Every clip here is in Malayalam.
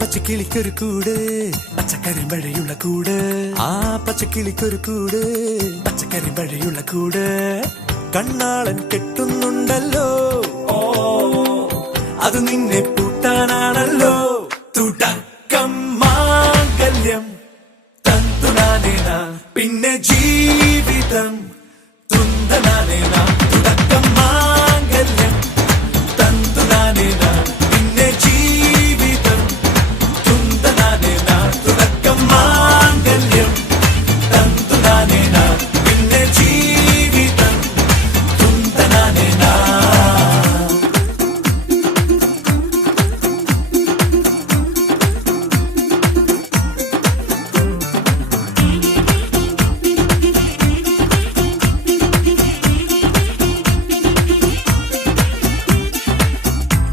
പച്ചക്കിളിക്കൊരു കൂട് പച്ചക്കരിമ്പഴയുള്ള കൂട് ആ പച്ചക്കിളിക്കൊരു കൂട് പച്ചക്കരിമ്പഴയുള്ള കൂട് കണ്ണാളൻ കെട്ടുന്നുണ്ടല്ലോ അത് നിന്നെ പൂട്ടാനാണല്ലോ തുടക്കം മാംഗല്യം തന്തുനാനേന പിന്നെ ജീവിതം തുന്തനാനേന തുടക്കം മാംഗല്യം തന്തുനാനേന പിന്നെ ജീവിതം തുന്തനാനേന തുടക്കം മാംഗല്യം തന്തുനാനേന പിന്നെ ജീവിതം തുന്തനാനേന.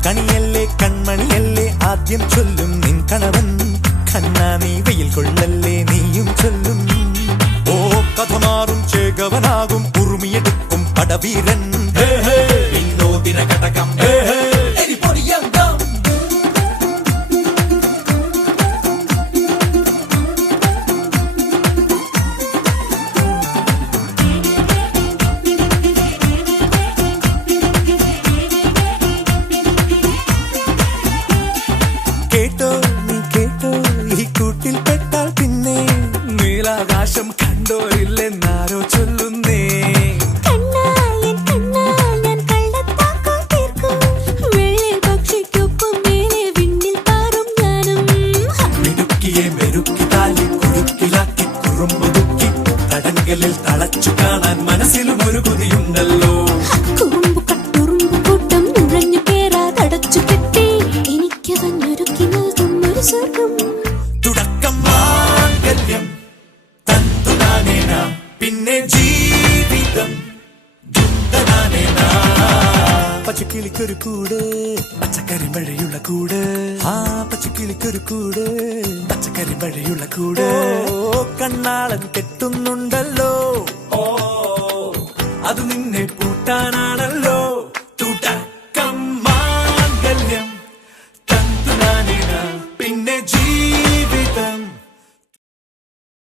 കണിയല്ലേ കൺമണിയല്ലേ ആദ്യം ചൊല്ലും നിൻ കണവൻ കണ്ണാ നീ വെയിൽ കൊള്ളല്ലേ നീയും ചൊല്ലും ഓ കഥ മാറും ചേകവനാകും ഉറുമിയെടുക്കും പടവീരൻ വിനോദിന ഘടകം കേട്ടോ നീ കേട്ടോ ഈ കൂട്ടിൽ പെട്ടാൽ പിന്നെ നീലാകാശം കണ്ടോരില്ലെന്നാരോ ചൊല്ലുന്നേ. മിടുക്കിയെ മെരുക്കി താലി കുരുക്കിലാക്കി കുറുമ്പുതുക്കി തടങ്കലിൽ തളച്ചു കാണാൻ മനസ്സിലും ഒരു കൊതിയുണ്ടല്ലോ. തുടക്കം മാംഗല്യം തന്തുനാനേന പിന്നെ ജീവിതം തുന്തനാനേന. പച്ചക്കിളിക്കൊരു കൂട് പച്ചക്കരിമ്പഴയുള്ള കൂട് ആ പച്ചക്കിളിക്കൊരു കൂട് പച്ചക്കരിമ്പഴയുള്ള കൂട് കണ്ണാളൻ കെട്ടുന്നുണ്ടല്ലോ അത് നിന്നെ പൂട്ടാനാണല്ലോ തുടക്കം മാംഗല്യം തന്തുനാനേന പിന്നെ ജീവിതം